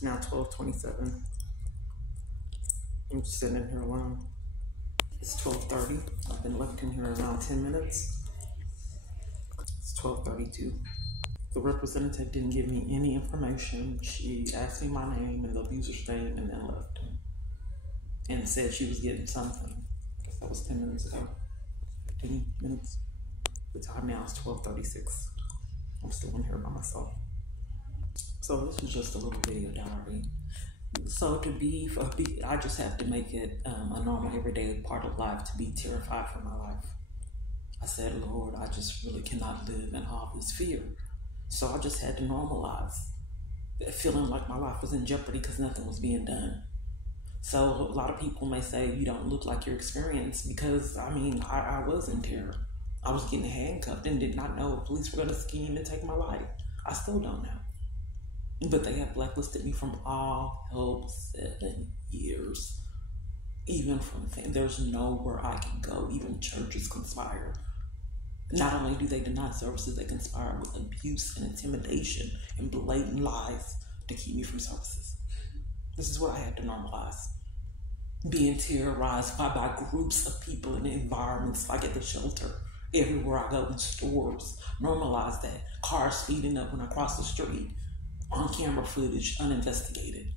It's now 12:27. I'm just sitting in here alone. It's 12:30. I've been left in here around 10 minutes. It's 12:32. The representative didn't give me any information. She asked me my name and the abuser's name and then left. And said she was getting something. I guess that was 10 minutes ago. 15 minutes. The time now is 12:36. I'm still in here by myself. So this is just a little video diary. So I just have to make it a normal everyday part of life to be terrified for my life. I said, Lord, I just really cannot live in all this fear. So I just had to normalize feeling like my life was in jeopardy because nothing was being done. So a lot of people may say you don't look like you're experienced because, I was in terror. I was getting handcuffed and did not know if police were going to scheme and take my life. I still don't know. But they have blacklisted me from all help 7 years. Even from there's nowhere I can go. Even churches conspire. Not only do they deny services, they conspire with abuse and intimidation and blatant lies to keep me from services. This is what I had to normalize. Being terrorized by groups of people in environments like at the shelter. Everywhere I go in stores. Normalize that. Cars speeding up when I cross the street. On camera footage, uninvestigated.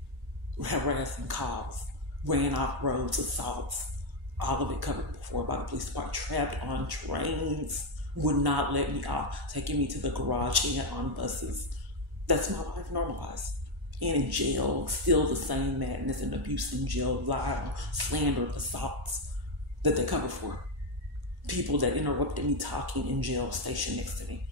Harassing cops. Ran off roads, assaults. All of it covered before by the police department. Trapped on trains. Would not let me off. Taking me to the garage and on buses. That's my life normalized. And in jail, still the same madness and abuse in jail, lie, slander, assaults that they cover for. People that interrupted me talking in jail stationed next to me.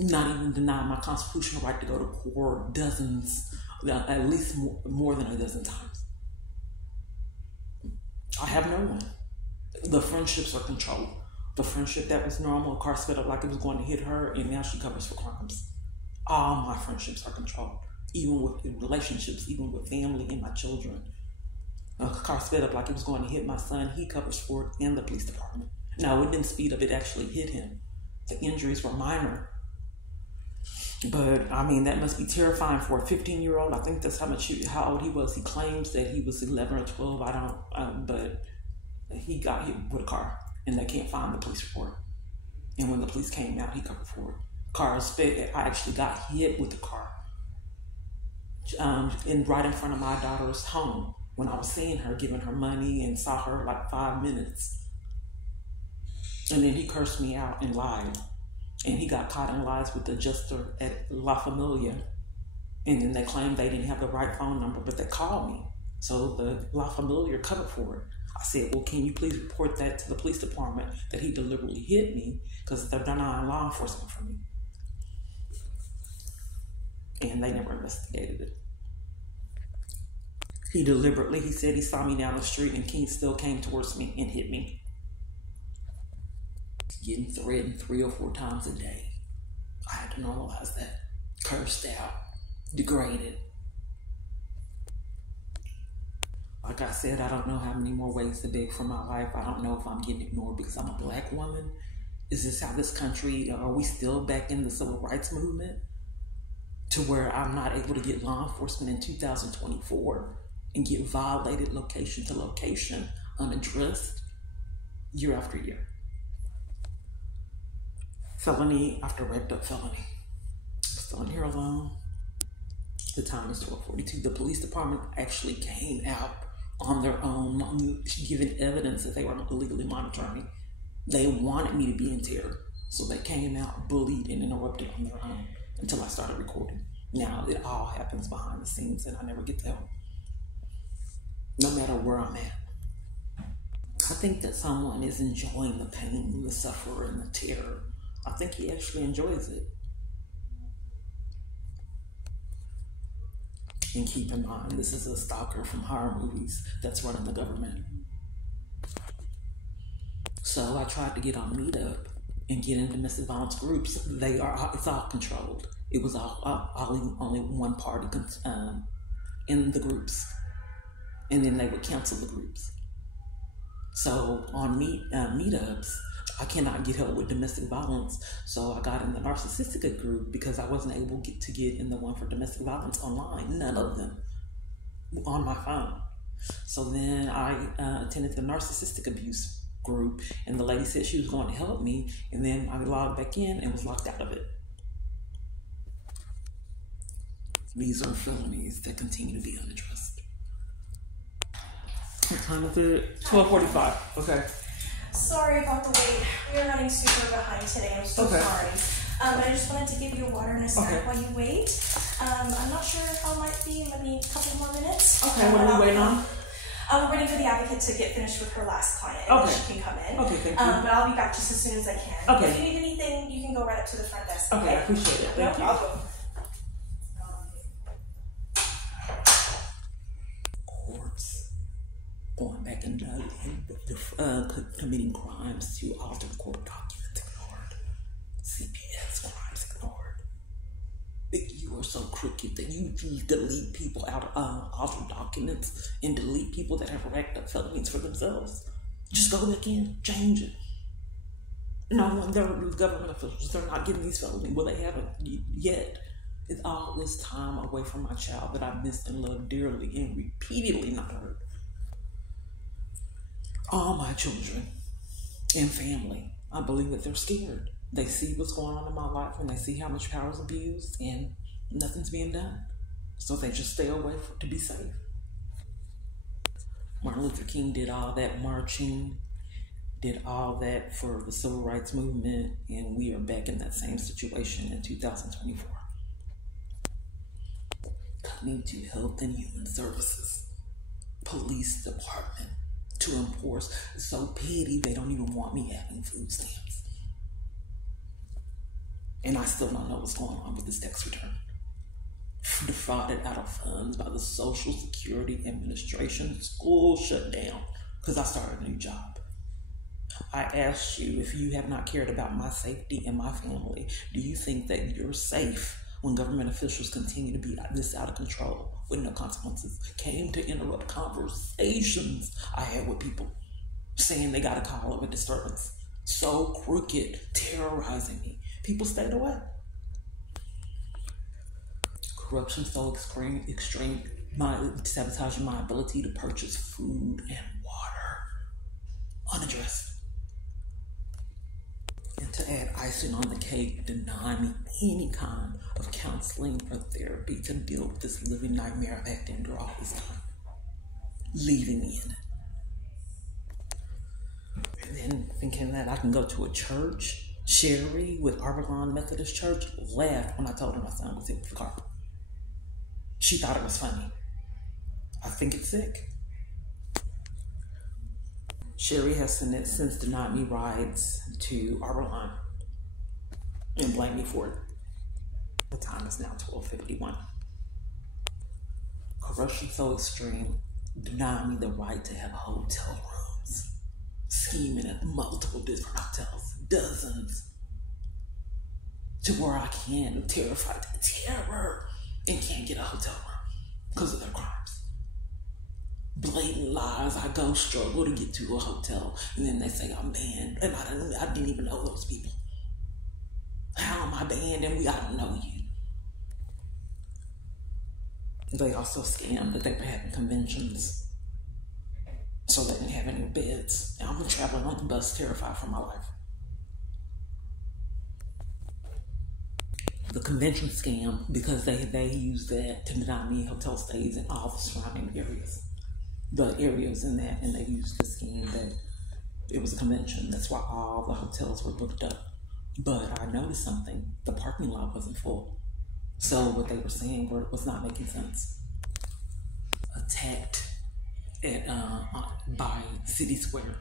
Not even deny my constitutional right to go to court dozens, at least more than a dozen times. I have no one. The friendships are controlled. The friendship that was normal, a car sped up like it was going to hit her, and now she covers for crimes. All my friendships are controlled. Even with relationships, even with family and my children. A car sped up like it was going to hit my son. He covers for it in the police department. No, it didn't speed up. It actually hit him. The injuries were minor. But, that must be terrifying for a 15-year-old. I think that's how old he was. He claims that he was 11 or 12. But he got hit with a car. And they can't find the police report. And when the police came out, he covered for it. I actually got hit with the car. Right in front of my daughter's home when I was seeing her, giving her money and saw her like 5 minutes. And then he cursed me out and lied. And he got caught in lies with the adjuster at La Familia. And then they claimed they didn't have the right phone number, but they called me. So the La Familia covered for it. I said, well, can you please report that to the police department that he deliberately hit me because they're denying law enforcement for me. And they never investigated it. He said he saw me down the street and King still came towards me and hit me. Getting threatened 3 or 4 times a day. I had to normalize that. Cursed out. Degraded. Like I said, I don't know how many more ways to beg for my life. I don't know if I'm getting ignored because I'm a black woman. Is this how this country, are we still back in the civil rights movement? To where I'm not able to get law enforcement in 2024 and get violated location to location, unaddressed, year after year. Felony after wrapped up felony. Still in here alone. The time is 12:42. The police department actually came out on their own, giving evidence that they were illegally monitoring me. They wanted me to be in terror. So they came out, bullied, and interrupted on their own until I started recording. Now it all happens behind the scenes and I never get to help. No matter where I'm at. I think that someone is enjoying the pain, the suffering, the terror. I think he actually enjoys it. And keep in mind, this is a stalker from horror movies that's running the government. So I tried to get on Meetup and get in domestic violence groups. It's all controlled. It was only one party in the groups. And then they would cancel the groups. So on meetups, I cannot get help with domestic violence. So I got in the narcissistic group because I wasn't able to get in the one for domestic violence online. None of them on my phone. So then I attended the narcissistic abuse group, and the lady said she was going to help me, and then I logged back in and was locked out of it. These are felonies that continue to be unaddressed. What time is it? 12:45. Okay. Sorry about the wait. We are running super behind today. I'm so sorry. But I just wanted to give you a water and a snack while you wait. I'm not sure how it might be. Maybe a couple more minutes. Okay, what are we waiting on? We're waiting for the advocate to get finished with her last client, and then she can come in. Okay, thank you. But I'll be back just as soon as I can. Okay. If you need anything, you can go right up to the front desk. Okay, I appreciate it. Thank you. No problem. Courts going back and committing crimes to alter court documents ignored. CPS crimes ignored. You are so crooked that you delete people out of alter documents and delete people that have racked up felonies for themselves. Just go back in, change it. No, when they're government officials, they're not getting these felonies. Well, they haven't yet. It's all this time away from my child that I missed and loved dearly and repeatedly not heard. All my children and family, I believe that they're scared. They see what's going on in my life and they see how much power is abused and nothing's being done. So they just stay away to be safe. Martin Luther King did all that marching, did all that for the civil rights movement, and we are back in that same situation in 2024. Coming to Health and Human Services, Police Department, to enforce, so petty they don't even want me having food stamps. And I still don't know what's going on with this tax return. Defrauded out of funds by the Social Security Administration. School shut down because I started a new job. I asked you, if you have not cared about my safety and my family, do you think that you're safe when government officials continue to be this out of control with no consequences? Came to interrupt conversations I had with people saying they got a call of a disturbance. So crooked, terrorizing me. People stayed away. Corruption so extreme, sabotaging my ability to purchase food and water. Unaddressed. And to add icing on the cake, deny me any kind of counseling or therapy to deal with this living nightmare I've had to endure all this time. Leaving me in it. And then thinking that I can go to a church. Sherry with Arbalon Methodist Church laughed when I told her my son was hit with the car. She thought it was funny. I think it's sick. Sherry has since denied me rides to Arbalon and blamed me for it. The time is now 12:51. Corruption so extreme denied me the right to have hotel rooms. Scheming at multiple different hotels, dozens, to where I am terrified to terror and can't get a hotel room because of their crimes. Blatant lies. I go struggle to get to a hotel, and then they say I'm banned, and I didn't even know those people. How am I banned and I don't know you? They also scammed that they were having conventions, so they didn't have any beds. And I'm traveling on the bus, terrified for my life. The convention scam, because they used that to deny me hotel stays in all the surrounding areas. The areas in that, and they used the scheme that it was a convention. That's why all the hotels were booked up. But I noticed something. The parking lot wasn't full. So what they were saying was not making sense. Attacked at by City Square.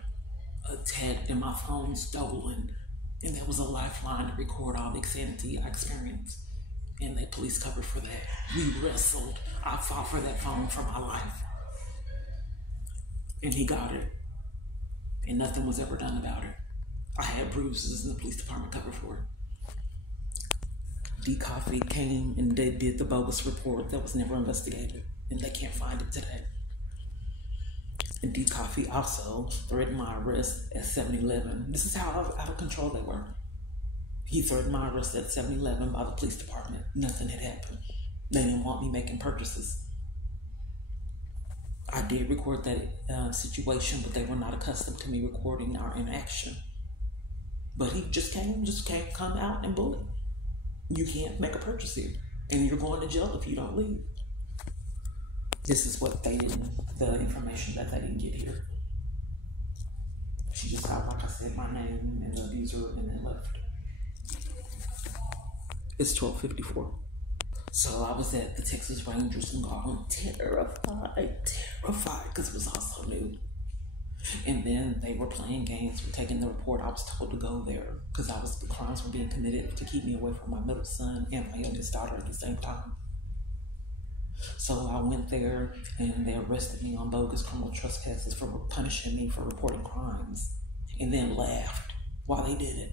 Attacked and my phone stolen. And that was a lifeline to record all the insanity I experienced. And they police covered for that. We wrestled. I fought for that phone for my life. And he got it. And nothing was ever done about it. I had bruises and the police department covered for it. D-Coffee came and they did the bogus report that was never investigated. And they can't find it today. And D Coffee also threatened my arrest at 7-Eleven. This is how out of control they were. He threatened my arrest at 7-Eleven by the police department. Nothing had happened. They didn't want me making purchases. I did record that situation, but they were not accustomed to me recording our interaction. But he just can't come out and bully. You can't make a purchase here, and you're going to jail if you don't leave. This is what the information that they didn't get here. She just got, like I said, my name and the abuser and then left. It's 12:54. So I was at the Texas Rangers in Garland, terrified, because it was all so new. And then they were playing games, were taking the report. I was told to go there because the crimes were being committed to keep me away from my middle son and my youngest daughter at the same time. So I went there and they arrested me on bogus criminal trespasses for punishing me for reporting crimes, and then laughed while they did it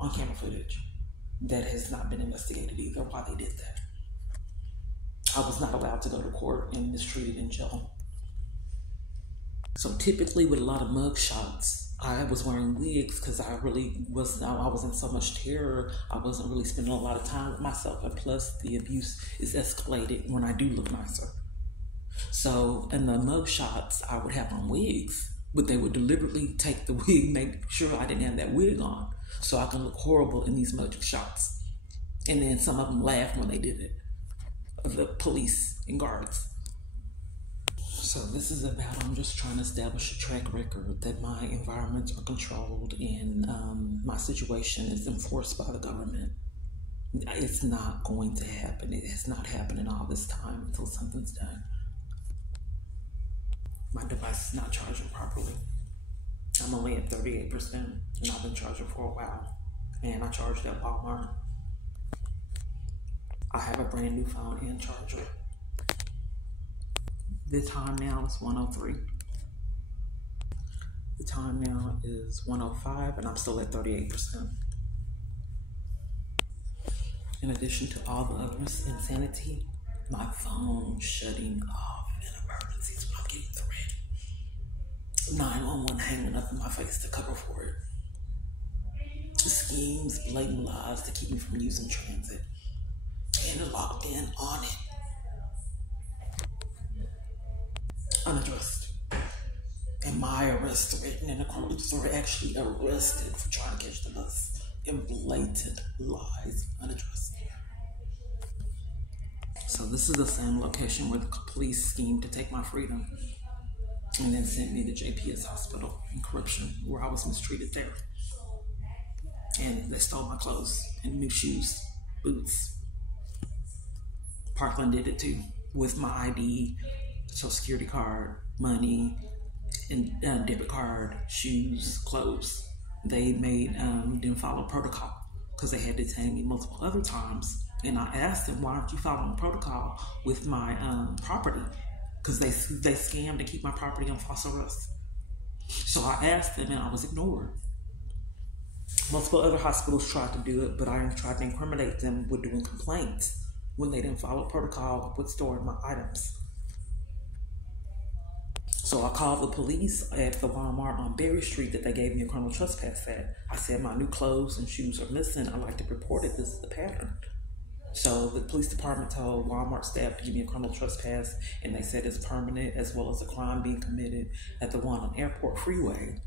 on camera footage. That has not been investigated either, why they did that. I was not allowed to go to court and mistreated in jail. So typically with a lot of mug shots, I was wearing wigs because I was in so much terror. I wasn't really spending a lot of time with myself, and plus the abuse is escalated when I do look nicer. So in the mug shots, I would have on wigs, but they would deliberately take the wig, make sure I didn't have that wig on, so I can look horrible in these mug shots. And then some of them laughed when they did it, of the police and guards. So this is about, I'm just trying to establish a track record that my environments are controlled and my situation is enforced by the government. It's not going to happen. It has not happened in all this time until something's done. My device is not charging properly. I'm only at 38% and I've been charging for a while. And I charged at Walmart. I have a brand new phone and charger. The time now is 1:03. The time now is 1:05 and I'm still at 38%. In addition to all the other insanity, my phone shutting off in emergencies when I'm getting threatened. 911 hanging up in my face to cover for it. Schemes, blatant lies to keep me from using transit. And locked in on it. Unaddressed. And my arrest threatened and the criminals were actually arrested for trying to catch the bus. And blatant lies, unaddressed. So this is the same location where the police schemed to take my freedom and then sent me to JPS Hospital in Corruption, where I was mistreated there. And they stole my clothes and new shoes, boots. Parkland did it too, with my ID, Social Security card, money, and debit card, shoes, clothes. They didn't follow protocol because they had detained me multiple other times. And I asked them, why aren't you following protocol with my property? Because they scammed to keep my property on false arrest. So I asked them and I was ignored. Multiple other hospitals tried to do it, but I tried to incriminate them with doing complaints when they didn't follow protocol with storing my items. So I called the police at the Walmart on Berry Street that they gave me a criminal trespass at. I said my new clothes and shoes are missing. I'd like to report it. This is the pattern. So the police department told Walmart staff to give me a criminal trespass, and they said it's permanent, as well as a crime being committed at the one on Airport Freeway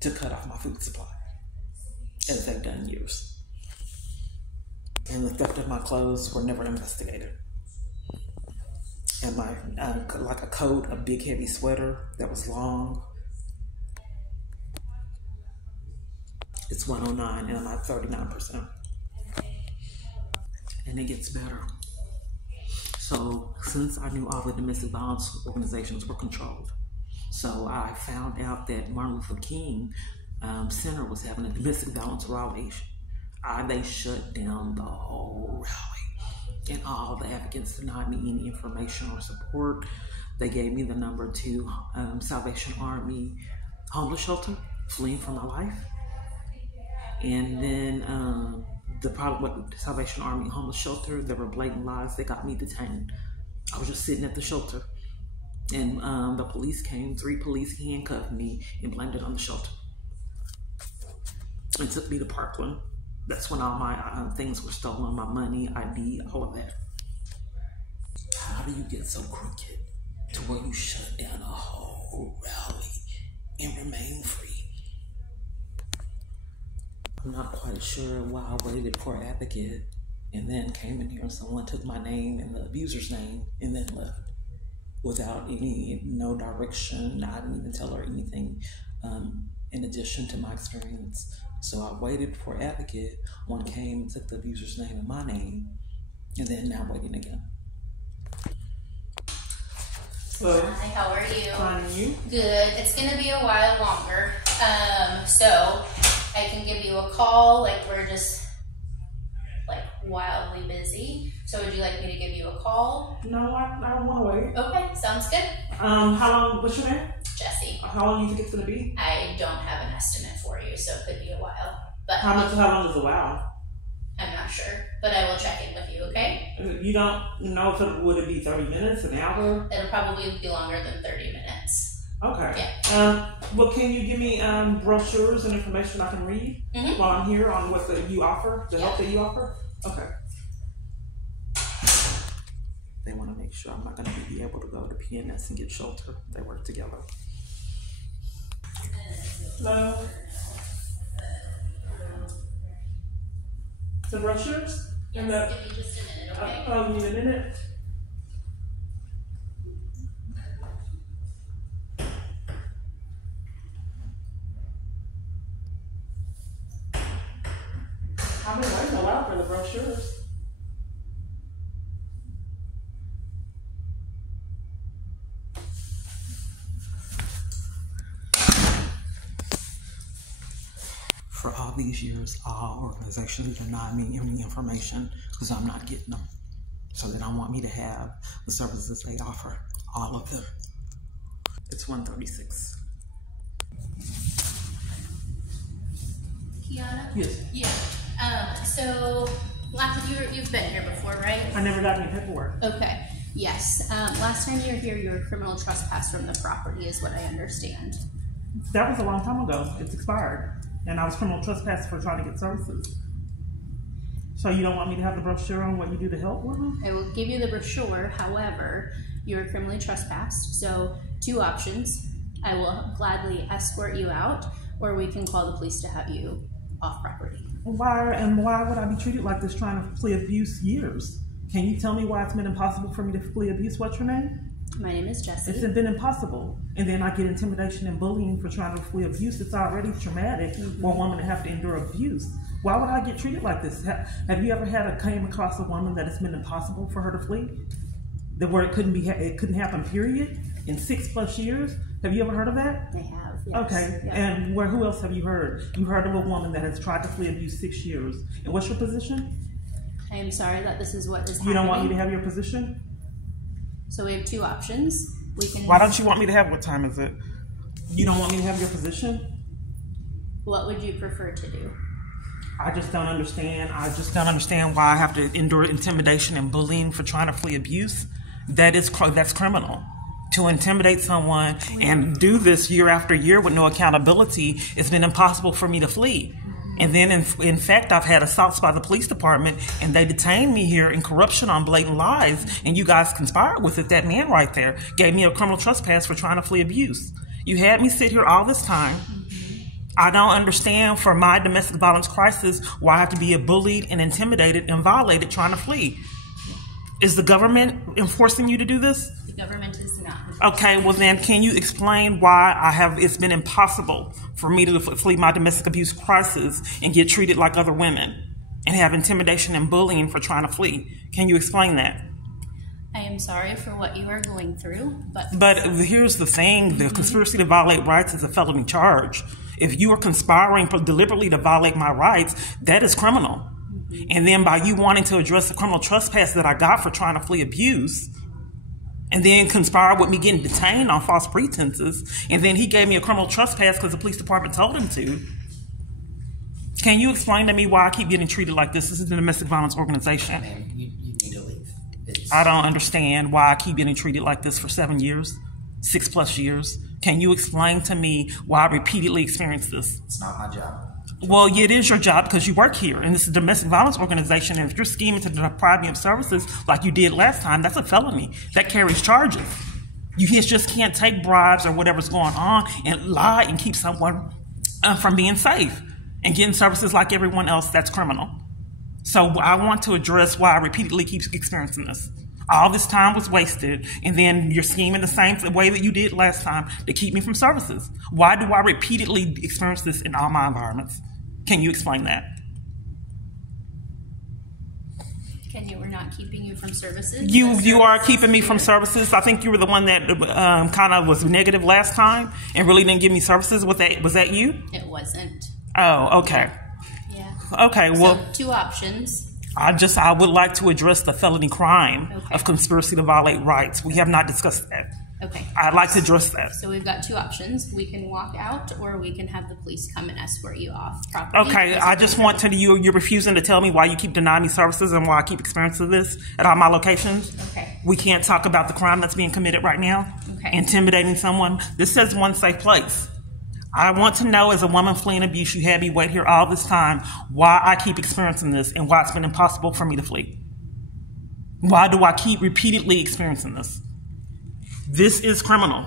to cut off my food supply, as they've done years. And the theft of my clothes were never investigated. And my, like a coat, a big heavy sweater that was long. It's 109 and I'm at 39%. And it gets better. So since I knew all the domestic violence organizations were controlled, so I found out that Martin Luther King Center was having a domestic violence rally. They shut down the whole rally, and all the advocates denied me any information or support. They gave me the number to Salvation Army homeless shelter, fleeing for my life. And then the problem with Salvation Army homeless shelter, there were blatant lies that got me detained. I was just sitting at the shelter And the police came, 3 police handcuffed me and blamed it on the shelter. And took me to Parkland. That's when all my things were stolen, my money, ID, all of that. How do you get so crooked to where you shut down a whole rally and remain free? I'm not quite sure why I waited for an advocate and then came in here and someone took my name and the abuser's name and then left without no direction. I didn't even tell her anything in addition to my experience. So I waited for an advocate. One came and took the abuser's name and my name, and then now waiting again. So, hi, how are you? Fine, and you? Good. It's going to be a while longer. So I can give you a call. Like, we're just like wildly busy. So would you like me to give you a call? No, I don't want to wait. Okay, sounds good. How long? What's your name? Jesse. How long do you think it's gonna be? I don't have an estimate for you, so it could be a while. But how long is a while? I'm not sure, but I will check in with you. Okay? You don't know if would it be 30 minutes, an hour? It'll probably be longer than 30 minutes. Okay. Yeah. Well, can you give me brochures and information I can read while I'm here on what you offer, the help that you offer? Okay. They want to make sure I'm not going to be able to go to PNS and get shelter. They work together. Hello. The brochures? Yes, give me just a minute, okay? Oh, you need a minute? I've been waiting a while for the brochures. For all these years, all organizations deny me any information because I'm not getting them. So they don't want me to have the services they offer, all of them. It's 136. Kiana? Yes. Yeah. So you've been here before, right? I never got any paperwork. Okay. Yes. Last time you were here, you were criminal trespass from the property, is what I understand. That was a long time ago. It's expired. And I was criminal trespass for trying to get services. So you don't want me to have the brochure on what you do to help women? I will give you the brochure. However, you were criminally trespassed. So 2 options. I will gladly escort you out, or we can call the police to have you off property. Why would I be treated like this trying to flee abuse years? Can you tell me why it's been impossible for me to flee abuse? What's your name? My name is Jessie. It's been impossible. And then I get intimidation and bullying for trying to flee abuse. It's already traumatic for a woman to have to endure abuse. Why would I get treated like this? Have you ever came across a woman that it's been impossible for her to flee? Where it couldn't happen, period? In 6+ years? Have you ever heard of that? I have, yes. Okay, yeah. And who else have you heard? You heard of a woman that has tried to flee abuse 6 years. And what's your position? I am sorry that this is what is happening. You don't want me to have your position? So we have 2 options. We can. Why don't you want me to have, what time is it? You don't want me to have your position? What would you prefer to do? I just don't understand. I just don't understand why I have to endure intimidation and bullying for trying to flee abuse. That's criminal. To intimidate someone and do this year after year with no accountability, it's been impossible for me to flee. And then, in fact, I've had assaults by the police department, and they detained me here in corruption on blatant lies, and you guys conspired with it. That man right there gave me a criminal trespass for trying to flee abuse. You had me sit here all this time. I don't understand for my domestic violence crisis why I have to be bullied and intimidated and violated trying to flee. Is the government enforcing you to do this? The government is not. Okay, well then, can you explain why it's been impossible for me to flee my domestic abuse crisis and get treated like other women and have intimidation and bullying for trying to flee? Can you explain that? I am sorry for what you are going through, but here's the thing: the conspiracy to violate rights is a felony charge. If you are conspiring deliberately to violate my rights, that is criminal. And then by you wanting to address the criminal trespass that I got for trying to flee abuse, and then conspire with me getting detained on false pretenses, and then he gave me a criminal trespass because the police department told him to. Can you explain to me why I keep getting treated like this? This is a domestic violence organization. Man, you need to leave. I don't understand why I keep getting treated like this for 7 years. 6+ years. Can you explain to me why I repeatedly experience this? It's not my job. Well, it is your job because you work here, and this is a domestic violence organization, and if you're scheming to deprive me of services like you did last time, that's a felony. That carries charges. You just can't take bribes or whatever's going on and lie and keep someone from being safe and getting services like everyone else. That's criminal. So I want to address why I repeatedly keep experiencing this. All this time was wasted, and then you're scheming the same way that you did last time to keep me from services. Why do I repeatedly experience this in all my environments? Can you explain that? We're not keeping you from services? You are keeping me from services. I think you were the one that kind of was negative last time and really didn't give me services. Was that you? It wasn't. Oh, okay. Yeah. Okay, well. So, 2 options. I would like to address the felony crime of conspiracy to violate rights. We have not discussed that. Okay. I'd like to address that. So we've got 2 options. We can walk out, or we can have the police come and escort you off property. Okay, I just want to you're refusing to tell me why you keep denying me services and why I keep experiencing this at all my locations. Okay. We can't talk about the crime that's being committed right now. Okay. Intimidating someone. This says one safe place. I want to know, as a woman fleeing abuse, you had me wait here all this time, why I keep experiencing this and why it's been impossible for me to flee. Why do I keep repeatedly experiencing this? This is criminal.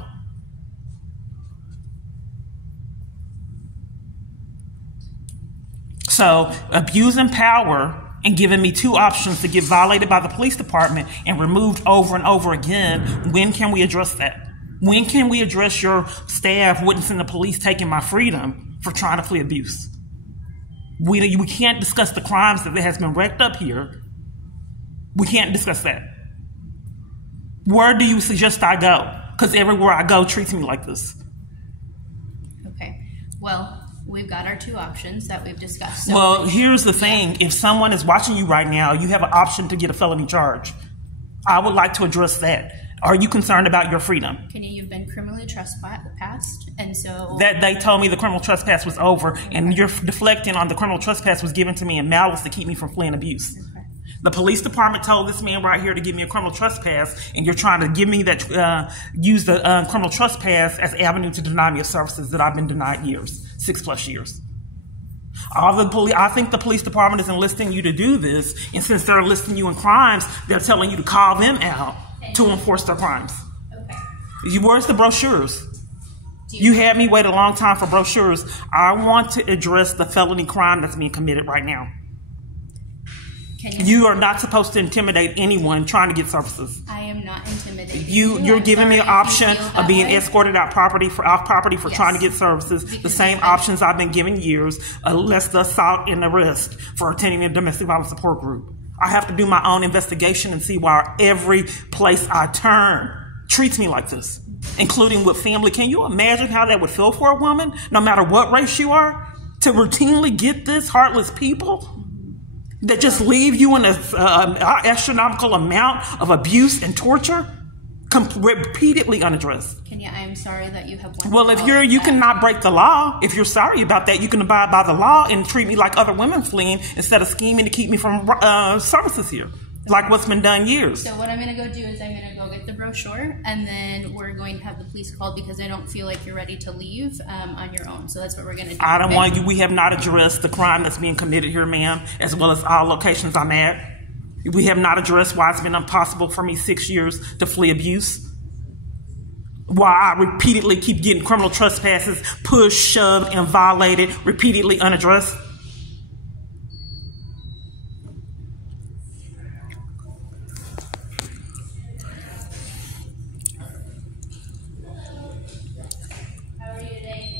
So, abusing power and giving me 2 options to get violated by the police department and removed over and over again, when can we address that? When can we address your staff witnessing the police taking my freedom for trying to flee abuse? We can't discuss the crimes that has been wrecked up here. We can't discuss that. Where do you suggest I go? Because everywhere I go treats me like this. Okay. Well, we've got our 2 options that we've discussed. So well, here's the thing. If someone is watching you right now, you have an option to get a felony charge. I would like to address that. Are you concerned about your freedom? You've been criminally trespassed, and so... That they told me the criminal trespass was over, and you're deflecting on the criminal trespass was given to me in malice to keep me from fleeing abuse. Okay. The police department told this man right here to give me a criminal trespass, and you're trying to give me that, use the criminal trespass as an avenue to deny me of services that I've been denied years, 6+ years. I think the police department is enlisting you to do this, and since they're enlisting you in crimes, they're telling you to call them out to enforce their crimes. Okay. Where's the brochures? You had me wait a long time for brochures. I want to address the felony crime that's being committed right now. You are not supposed to intimidate anyone trying to get services. I am not intimidating You're giving me an option of being escorted off property for yes. trying to get services. Because the same options I've been given years, less the assault and arrest for attending a domestic violence support group. I have to do my own investigation and see why every place I turn treats me like this, including with family. Can you imagine how that would feel for a woman, no matter what race you are, to routinely get this heartless people that just leave you in an astronomical amount of abuse and torture, repeatedly unaddressed? Kenya, I am sorry that you have went Well, if you cannot break the law, if you're sorry about that, you can abide by the law and treat me like other women fleeing instead of scheming to keep me from services here, like what's been done years. So what I'm going to go do is I'm going to go get the brochure, and then we're going to have the police called because I don't feel like you're ready to leave on your own. So that's what we're going to do. I don't want you. We have not addressed the crime that's being committed here, ma'am, as well as all locations I'm at. We have not addressed why it's been impossible for me 6 years to flee abuse. Why I repeatedly keep getting criminal trespasses pushed, shoved, and violated, repeatedly unaddressed. How are you today?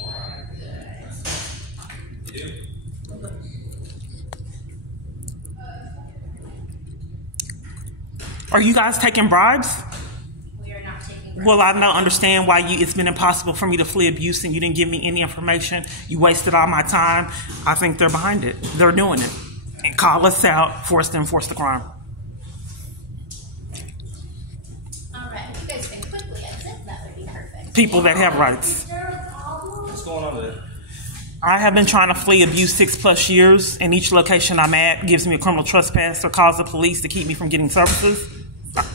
Are you guys taking bribes? We are not taking bribes. Well, I don't understand why it's been impossible for me to flee abuse and you didn't give me any information. You wasted all my time. I think they're behind it. They're doing it. And call us out for us to enforce the crime. All right. If you guys can quickly exit, that would be perfect. People that have rights. What's going on today? I have been trying to flee abuse 6+ years, and each location I'm at gives me a criminal trespass or calls the police to keep me from getting services.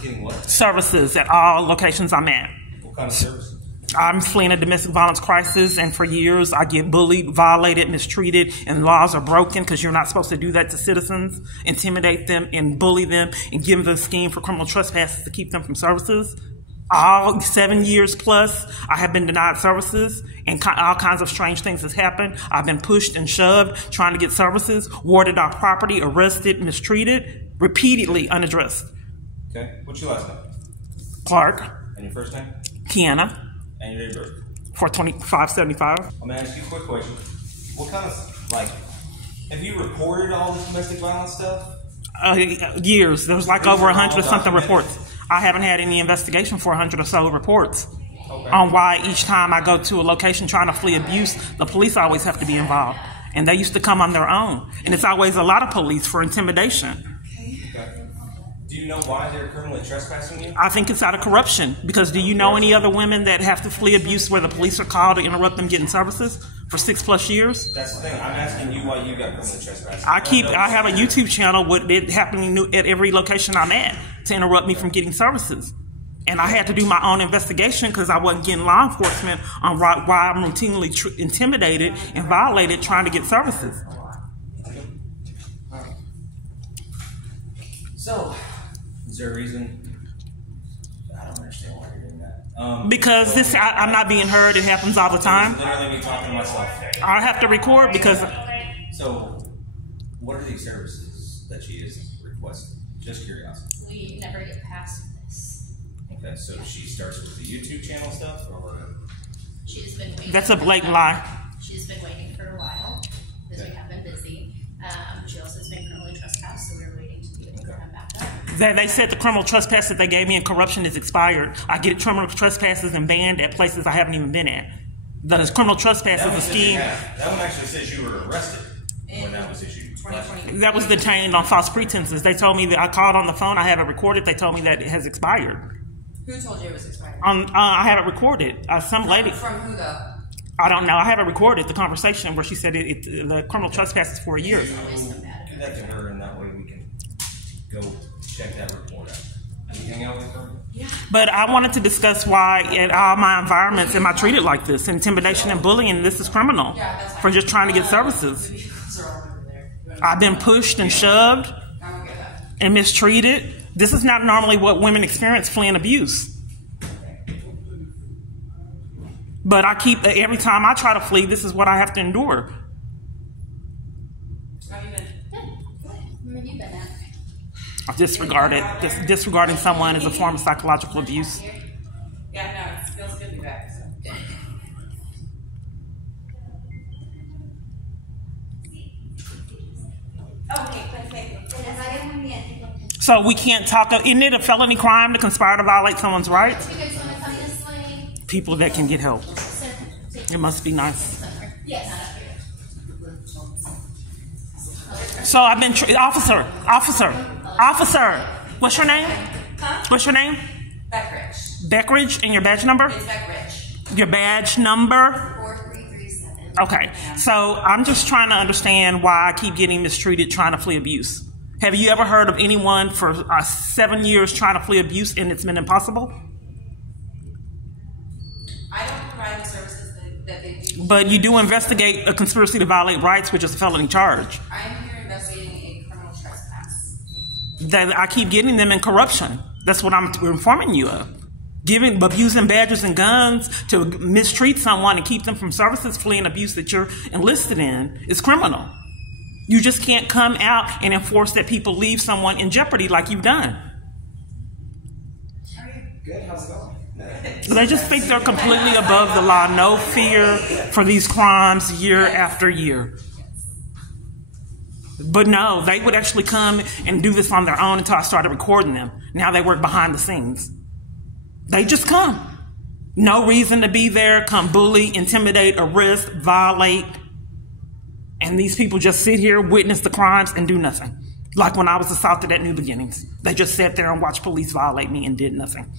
Getting what? Services at all locations I'm at. What kind of services? I'm fleeing a domestic violence crisis, and for years I get bullied, violated, mistreated, and laws are broken because you're not supposed to do that to citizens, intimidate them and bully them and give them a scheme for criminal trespasses to keep them from services. All 7 years plus, I have been denied services, and all kinds of strange things has happened. I've been pushed and shoved trying to get services, warded off property, arrested, mistreated, repeatedly unaddressed. Okay. What's your last name? Clark. And your first name? Kiana. And your date of birth? 42575. I'm gonna ask you a quick question. What kind of, like, have you reported all this domestic violence stuff? Years. There was like over 100 or something documented? reports. I haven't had any investigation for 100 or so reports Okay. on why each time I go to a location trying to flee abuse, the police always have to be involved. And they used to come on their own. And it's always a lot of police for intimidation. Okay. Do you know why they're criminally trespassing you? I think it's out of corruption. Because do you know any other women that have to flee abuse where the police are called to interrupt them getting services for 6+ years? That's the thing. I'm asking you why you got criminally trespassed. I have a YouTube channel with it happening at every location I'm at to interrupt me from getting services. And I had to do my own investigation because I wasn't getting law enforcement on why I'm routinely intimidated and violated trying to get services. So, is there a reason? I don't understand why you're doing that. Because I'm not being heard. It happens all the time. Literally me talking to myself. I have to record because... So, what are these services that she is requesting? Just curiosity. We never get past this. Okay, so she starts with the YouTube channel stuff, or? She's been waiting. That's a blatant lie. She's been waiting for a while because we have been busy. She also has been criminally trespassed, so we're waiting to be able to come back up. They said the criminal trespass that they gave me in corruption is expired. I get criminal trespasses and banned at places I haven't even been at. The criminal trespass is a scheme. That one actually says you were arrested when that was issued. That was detained on false pretenses. They told me that I called on the phone. I have it recorded. They told me that it has expired. Who told you it was expired? I have it recorded. Some lady. From who though? I don't know. I have it recorded. The conversation where she said the criminal trespass is for a year. Do that to her, and that way we can go check that report out. Can you hang out with her? Yeah. But I wanted to discuss why in all my environments am I treated like this? Intimidation and bullying. This is criminal for just trying to get services. I've been pushed and shoved and mistreated. This is not normally what women experience fleeing abuse. But every time I try to flee, this is what I have to endure. How have you been? Good. Where have you been at? Disregarding someone is a form of psychological abuse. Yeah, no, it feels good to be back. So. So we can't talk. Isn't it a felony crime to conspire to violate someone's rights? You guys want to come this way? People that can get help. It must be nice. Yes. So I've been officer. What's your name? Huh? What's your name? Beckridge. Beckridge, and your badge number? It's Beckridge. Your badge number? 4337. Okay. So I'm just trying to understand why I keep getting mistreated trying to flee abuse. Have you ever heard of anyone for 7 years trying to flee abuse and it's been impossible? I don't provide the services that they do. But you do investigate a conspiracy to violate rights, which is a felony charge. I'm here investigating a criminal trespass. That I keep getting them in corruption. That's what I'm informing you of. Abusing badges and guns to mistreat someone and keep them from services, fleeing abuse that you're enlisted in is criminal. You just can't come out and enforce that people leave someone in jeopardy like you've done. Good. How's it going? They just think they're completely above the law. No fear for these crimes year after year. But no, they would actually come and do this on their own until I started recording them. Now they work behind the scenes. They just come. No reason to be there. Come bully, intimidate, arrest, violate. And these people just sit here, witness the crimes, and do nothing. Like when I was assaulted at New Beginnings. They just sat there and watched police violate me and did nothing.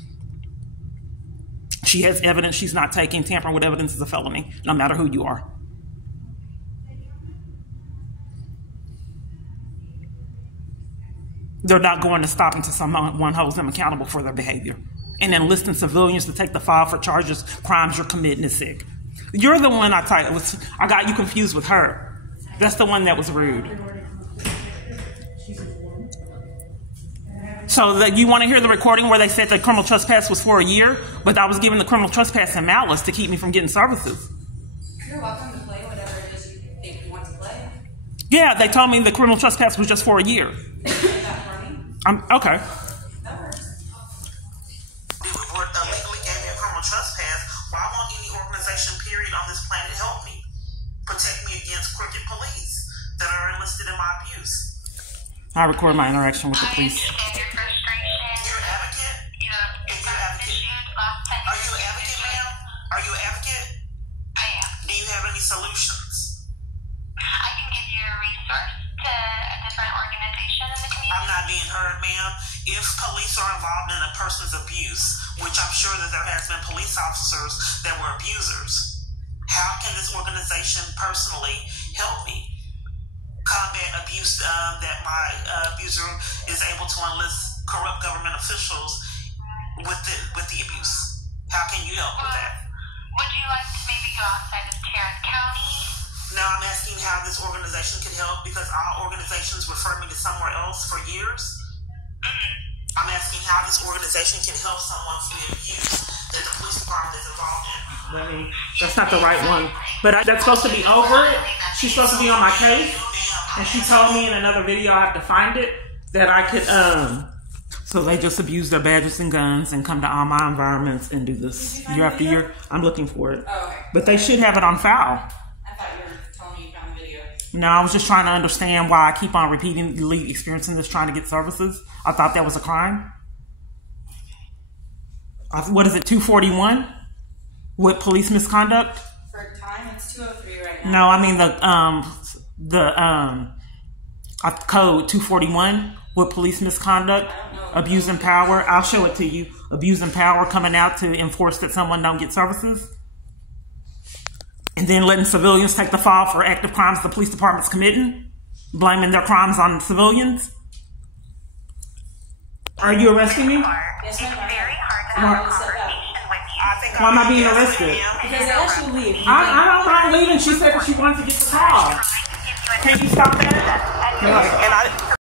She has evidence she's not taking. Tampering with evidence is a felony, no matter who you are. They're not going to stop until someone holds them accountable for their behavior. and enlisting civilians to take the fall for charges, crimes you're committing is sick. You're the one I got you confused with her. That's the one that was rude. So that you want to hear the recording where they said that criminal trespass was for a year, but I was given the criminal trespass and malice to keep me from getting services. You're welcome to play whatever it is you think you want to play. Yeah, they told me the criminal trespass was just for a year. Okay. That works. Legally gave me a criminal trespass. Why won't any organization, period, on this planet help me? Protect me against crooked police that are enlisted in my abuse. I record my interaction with the police. I understand your frustration. You're an advocate? You've got issues last 10 Are years. you an advocate, ma'am? Are you an advocate? I am. Do you have any solutions? I can give you a resource to a different organization in the community. I'm not being heard, ma'am. If police are involved in a person's abuse, which I'm sure that there has been police officers that were abusers, how can this organization personally help me combat abuse that my abuser is able to enlist corrupt government officials with the abuse? How can you help with that? Would you like to maybe go outside of Tarrant County? No, I'm asking how this organization can help because all organizations refer me to somewhere else for years. I'm asking how this organization can help someone from the abuse that the police department is involved in. That's not the right one. But that's supposed to be over it. She's supposed to be on my case. And she told me in another video, I have to find it, that I could, so they just abuse their badges and guns and come to all my environments and do this year after year. I'm looking for it. Oh, okay. But they should have it on file. I thought you were telling me you found the video. No, I was just trying to understand why I keep on repeatedly experiencing this trying to get services. I thought that was a crime. What is it, 241? With police misconduct? For time, it's 2:03 right now. No, I mean the code 241 with police misconduct, abusing power. I'll show it to you. Abusing power, coming out to enforce that someone don't get services. And then letting civilians take the fall for active crimes the police department's committing, blaming their crimes on civilians. Are you arresting me? Yes, ma'am. Very hard to Why? have a conversation with you. Why am I being arrested? Because they asked you to leave. I don't mind leaving. She said that she wanted to get the call. Can you stop that? And